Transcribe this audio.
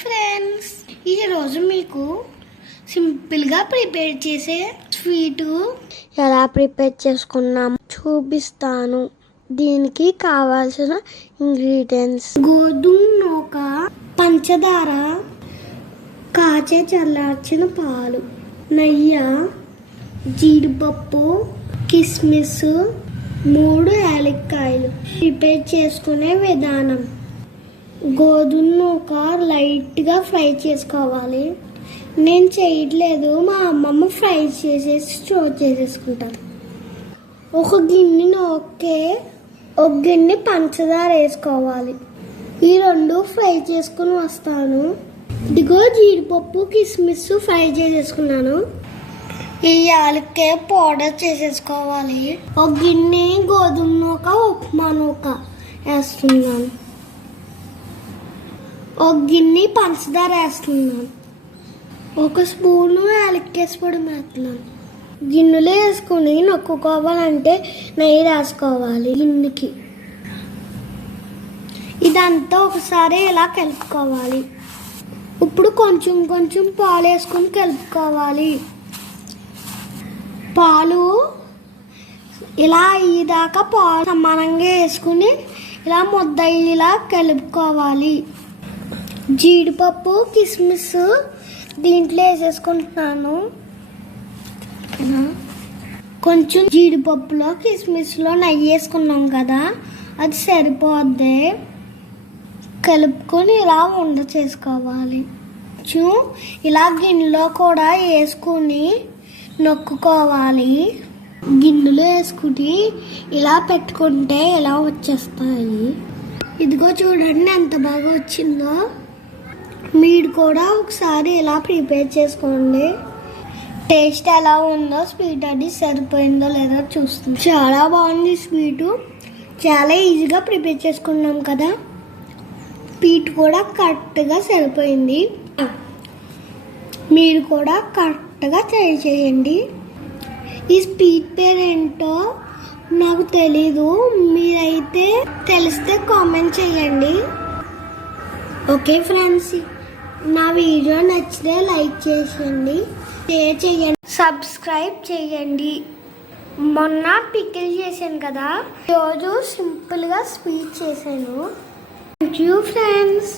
Friends ఈరోజు మీకు సింపుల్గా ప్రిపేర్ చేసే స్వీటు ఎలా ప్రిపేర్ చేసుకున్నాం చూపిస్తాను. దీనికి కావాల్సిన ఇంగ్రీడియంట్స్. గోధుమ నూక పంచదార కాచే చల్లార్చిన పాలు నెయ్యి జీడిపప్పు కిస్మిస్ మూడు యాలక్కాయలు. ప్రిపేర్ చేసుకునే విధానం. గోధుమ నూక లైట్గా ఫ్రై చేసుకోవాలి. నేను చేయట్లేదు మా అమ్మమ్మ ఫ్రై చేసేసి స్టోర్ చేసేసుకుంటాను ఒక గిన్నె నూకే ఒక గిన్నె పంచదార వేసుకోవాలి. ఈ రెండు ఫ్రై చేసుకుని వస్తాను. ఇదిగో జీడిపప్పు కిస్మిస్ ఫ్రై చేసేసుకున్నాను. ఈ యాలకే పౌడర్ చేసేసుకోవాలి. ఒక గిన్నె గోధుమ నూక ఉప్మా నూక వేస్తున్నాను. ఒక గిన్నె పంచదార వేస్తున్నాను. ఒక స్పూను యాలక్కేసి పొడి వేస్తున్నాను. గిన్నెలో వేసుకుని నొక్కుకోవాలంటే నెయ్యి రాసుకోవాలి గిన్నెకి. ఇదంతా ఒకసారి ఇలా కలుపుకోవాలి. ఇప్పుడు కొంచెం కొంచెం పాలు వేసుకొని కలుపుకోవాలి. పాలు ఇలా అయ్యేదాకా పాలు సమానంగా వేసుకుని ఇలా ముద్ద ఇలా కలుపుకోవాలి. జీడిపప్పు కిస్మిస్ దీంట్లో వేసేసుకుంటున్నాను. కొంచెం జీడిపప్పులో కిస్మిస్లో నెయ్యి వేసుకున్నాం కదా అది సరిపోద్ది. కలుపుకొని ఇలా ఉండ చేసుకోవాలి. కొంచెం ఇలా గిన్నెలో కూడా వేసుకుని నొక్కుకోవాలి. గిన్నెలో వేసుకుని ఇలా పెట్టుకుంటే ఇలా వచ్చేస్తాయి? ఇదిగో చూడండి ఎంత బాగా వచ్చిందో. మీరు కూడా ఒకసారి ఇలా ప్రిపేర్ చేసుకోండి. టేస్ట్ ఎలా ఉందో స్వీట్ అది సరిపోయిందో లేదో చూస్తుంది. చాలా బాగుంది స్వీటు. చాలా ఈజీగా ప్రిపేర్ చేసుకున్నాం కదా. స్వీట్ కూడా కరెక్ట్గా సరిపోయింది. మీరు కూడా కరెక్ట్గా ట్రై చేయండి. ఈ స్వీట్ పేరు ఏంటో నాకు తెలీదు. మీరైతే తెలిస్తే కామెంట్ చేయండి. Okay friends. నా వీడియో నచ్చితే లైక్ చేయండి షేర్ చేయండి సబ్స్క్రైబ్ చేయండి. మొన్న పికిల్ చేశాను కదా రోజు సింపుల్గా స్వీట్ చేశాను. Thank you friends